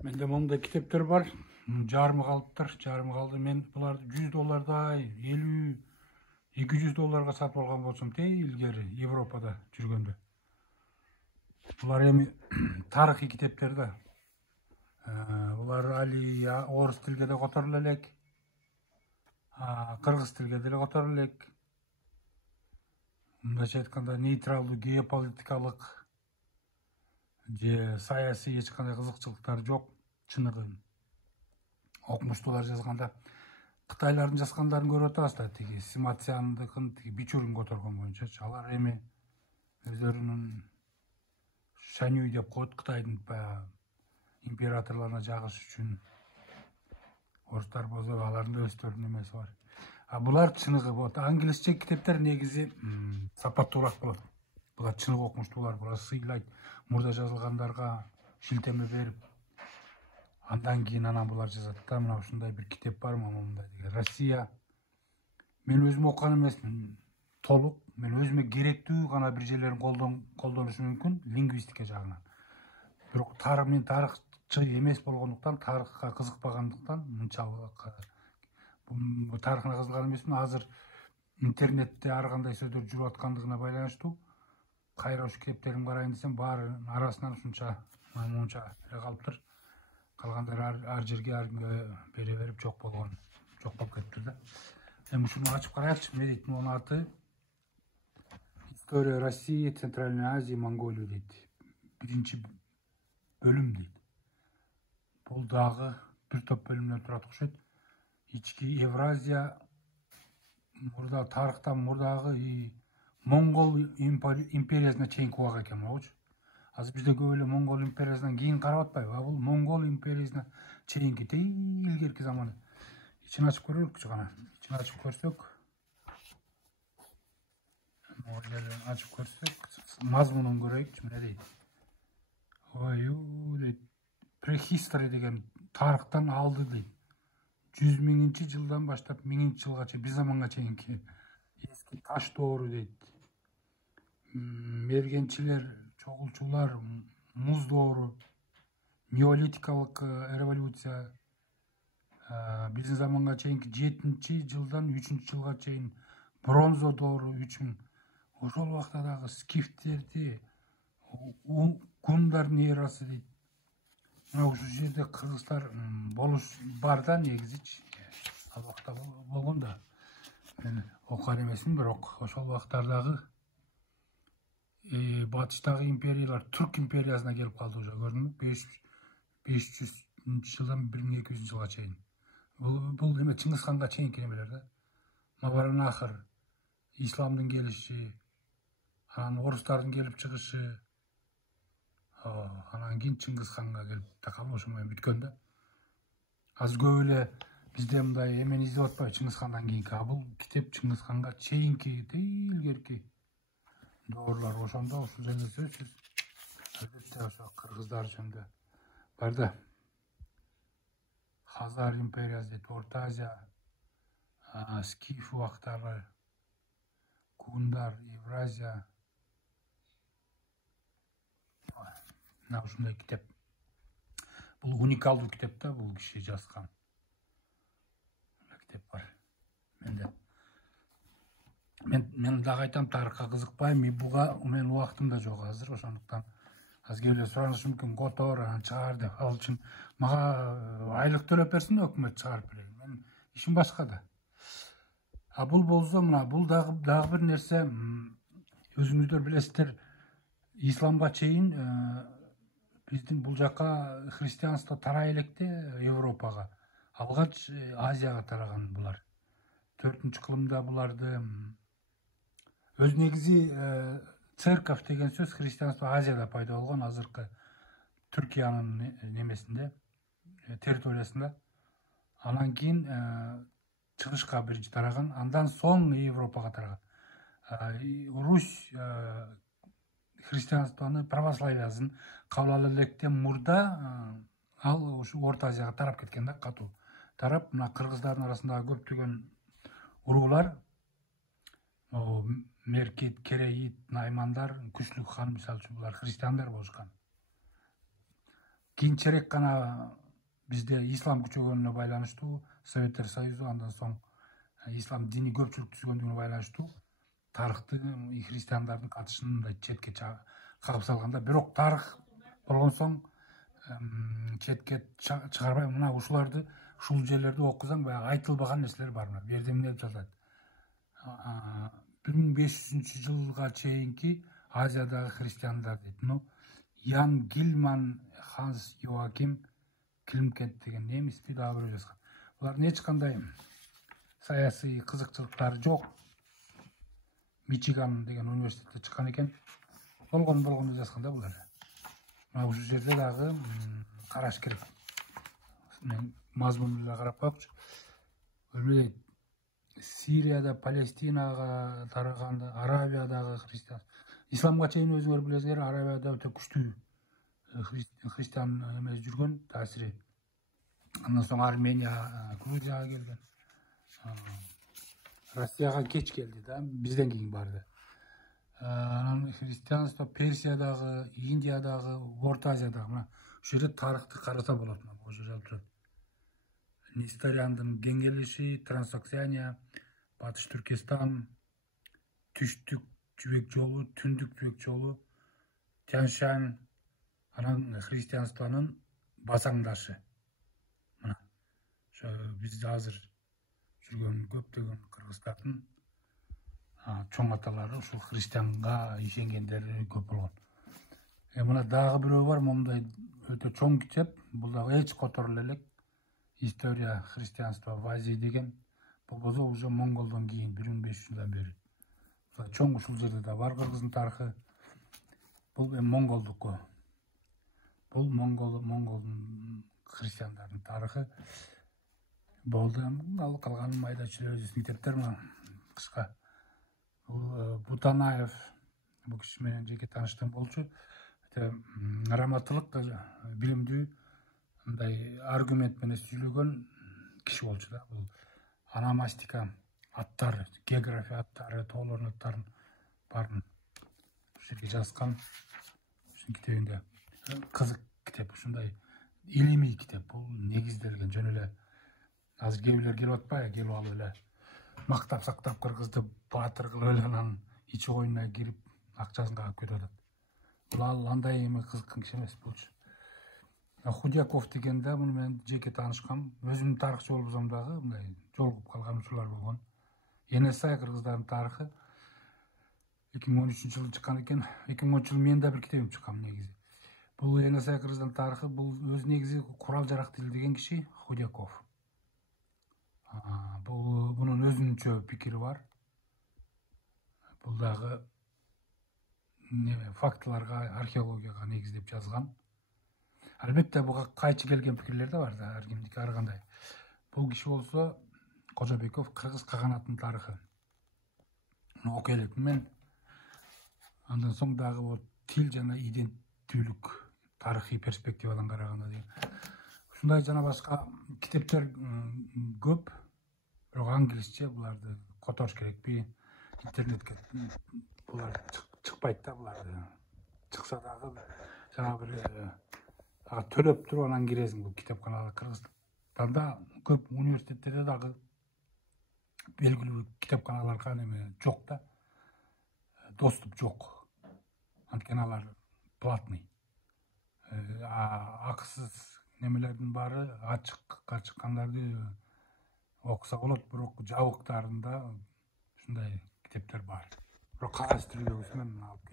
Менде мындай китептер бар. Жарымы калыптыр. Жарымы калды. Мен буларды $100 50 $200 сатып алган болсом илгери Европада жүргөндө. Булар эми тарыхый китептер да. Булар али орус тилге да которула элек, кыргыз тилге деле которула элек. Мындайча айтканда нейтралдуу геополитикалык же саясий эч кандай кызыкчылыктар жок. Чыныгы окумуштуулар жазганда Кытайлардын жазгандарын көрүп атабыз да, тиги Симатсяндыкын, тиги Бичурун которгон боюнчачы. Алар эми өздөрүнүн Шанюй деп коет, Кытайдын императорлоруна жагыш үчүн. Орустар болсо алардын өздөрүнүн эмеси бар. Булар чыныгы болот. Англисче китептер негизи сапаттуураак болот. Булар чыныгы окумуштуулар, булар сыйлайт, мурда жазылгандарга шилтеме берип, андан кийин булар жазат да. Мына ушундай бир китеп бар, мындай деген. Россия. Мен өзүм окуган эмесмин толук. Мен өзүмө керектүү гана бир жерлерин колдонушу мүмкүн лингвистика жагынан. Бирок мен тарыхчы эмес болгондуктан, тарыхка кызыкпагандыктан мынчалык тарыхына кызыган эмесмин. Азыр интернетте ар кандай сөздөр жүрүп аткандыгына байланыштуу кайра ушу китептерин карайын десем, баарынын арасынан ушунча мынча калыптыр. Калгандары ар жерге ар кимге бере берип жок болуп кетиптир да. Эми ушуну ачып карайлычы. Эмне дейт мунун аты? История России, Центральной Азии, Монголии дейт. Биринчи бөлүм дейт. Бул дагы бир топ бөлүмдөн турат окшойт. Ички Евразия, мурда тарыхтан мурдагы Монгол империясына чейинки убак экен могучу. Азыр бизде көп эле Монгол империясынан кийин карап атпайбы? Бул Монгол империясына чейинки илгерки заманы. İçini açıp görüyoruz gana. İçini açıp görsek. Açıp görsek. Mazmunun göreyik. Ne deydi? Prehistory degen tarıktan aldı deydi. 100 mininci жылдан баштап 1000 жылга чейин, bir zamanга чейинки eski taş doğru deydi. Mergençiler, çoğulçular, muz doğru, neolitikalik revolütsiya, биздин заманга чейинки 7 жылдан 3 жылга чейин бронза доору 3000. Ошол убакта дагы скифтерди, гундардын эрасы дейт. Мына ушул жерде кыргыздар болуш бар да негизичи. Ал убакта болгон да. Мен окуган эмесмин, бирок ошол убактардагы батыштагы империялар Түрк империясына келип калды уже, көрдүңбү? 500 жылдан 1200 жылга чейин. Бул эме Чыңгызханга чейинки немелер да. Мабаранахыр, исламдын келиши, анан орустардын келип чыгышы, анан кийин Чыңгызханга келип такалып ошо менен бүткөн да. Азыр көп эле бизде мындай эмени издеп атпайбы Чыңгызхандан кийинки. Бул китеп Чыңгызханга чейинки илгерки доорлар. Ошондо ушул жерде сөзсүз албетте ошо кыргыздар жөнүндө бар да. Хазар империясы дейт, Орта Азия, Скиф убактары, Гундар, Евразия. Мына ушундай китеп. Бул уникалдуу китеп да, бул киши жазган. Китеп бар менде. Мен дагы айтам, тарыхка кызыкпайм. Буга менин убактым да жок азыр, ошондуктан азыр келе суранышы мүмкүн, котор, чыгар деп. Ал үчүн мага айлык төлөп берсин, өкмөт чыгарып берейин. Менин ишим башка да. Бул болсо мына, бул дагы бир нерсе, өзүңүздөр билесиздер, исламга чейин биздин бул жака христианство тарай электе Европага. Алгач Азияга тараган булар. 4-кылымда буларды өз негизи церковь деген сөз христианство Азияда пайда болгон, азыркы Түркиянын немесинде, территориясында. Анан кийин чыгышка биринчи тараган, андан соң Европага тараган. Русь христианствону, православиясын кабыл ала электен мурда ал ушу Орто Азияга тарап кеткен да, катуу тарап. Мына кыргыздардын арасындагы көптөгөн уруулар, Меркит, Керейит, Наймандар, Күчлүк хан мисалы үчүн булар христиандар болушкан. кийинчерээк гана бизде ислам күчөгөнүнө байланыштуу Советтер Союзу андан соң ислам дини көпчүлүк түзгөндүгүнө байланыштуу тарыхты христиандардын катышын мындай четке кагып салганда, бирок тарых болгон соң четке чыгарбай мына ушуларды ушул жерлерди окусаң баягы айтылбаган нерселер бар. Бу жерде эмне деп жазылат? 1500-жылга чейинки Азиядагы христиандар дейт. Ян Гильман, Ханс Йоаким Климкет деген немиспи дагы бирөө жазган. Булардын эч кандай саясий кызыкчылыктары жок. Мичиган деген университетте чыккан экен. Болгону жазган да булар. Мына ушул жерде дагы караш керек. Мен мазмунун эле карап коёкчу. Өлмөйт. Сирияда, Палестинага тараганда, Аравиядагы христиан, исламга чейин өзүңөр билесиңер, Аравияда өтө күчтүү христиан эмес жүргөн, таасири. Андан соң Армения, Грузияга келген. Россияга кеч келди да, бизден кийин барды. Анан христианство Персиядагы, Индиядагы, Орто Азиядагы, мына ушул жерде тарыхты караса болот. Ошол жерде жазылып турат. Нестариандын кеңелиши, Трансокеания, Батыш Түркестан, Түштүк жибек жолу, Түндүк жибек жолу, Тянь-Шань, анан христианствонун басаңдашы. Мына ошо бизде азыр жүргөн көптөгөн кыргыздардын чоң аталары ушул христианга ишенгендери көп болгон. Мына дагы бирөө бар, мондай өтө чоң китеп, бул дагы эч которулу элек. История христианства в Азии деген. Бул болсо уже монголдон кийин 1500 жылдан бери. Чоң ушул жерде да бар кыргыздын тарыхы. Бул монголдуку. Бул монголдун христиандардын тарыхы. Болду. Ал калган майда чүйрө китептер мына кыска. Бутанаев бул киши менен жеке тааныштыгым болчу. Раматылык билимдүү мындай аргумент менен сүйлөгөн киши болчу да. Бул аномастика аттар, география аттары, тоолордун аттарын баарын ушул жазган. Ушул китебинде кызык китеп, ушундай илимий китеп. Бул негизделген жөн эле азыр кээ бирлер келип атпайбы, келип алып эле мактап сактап кыргызды баатыр кылып эле анан ичи коюна кирип акчасын кагып кетип атат. Бул андай эме кызыккан киши эмес болчу. Худяков деген да муну менен жеке таанышкам. Өзүм тарыхчы болбосом дагы мындай жолугуп калган учурлар болгон. Енесай кыргыздардын тарыхы 2013-жылы чыккан экен. 2010-жылы менин да бир китебим чыккан негизи. Бул Енесай кыргыздардын тарыхы, бул өз негизи курал жарак тилдеген киши Худяков. Bunun özünчө пикири бар. Бул дагы фактыларга, археологияга негиздеп жазган. Албетте буга кайчы келген пикирлер да бар да, ар кимдики ар кандай. Бул киши болсо Кожобеков кыргыз каганатынын тарыхы. Муну окуй элекмин мен. Андан соң дагы тил жана иденттүүлүк тарыхый перспективадан караганда деген. Ушундай жана башка китептер көп. Бирок англисче буларды которуш керекпи? Интернетке булар чыкпайт да, буларды. Чыкса дагы жана бир төлөп туруп анан киресиң бул китепканага. Кыргызстанда көп университеттерде дагы белгилүү китепканаларга неме жок да. Доступ жок. Анткени алар платный. Акысыз немелердин баары ачыкка чыккандарды окуса болот, бирок жабыктарында ушундай китептер бар. Бирок кагаз түрүндөгүсү мен алып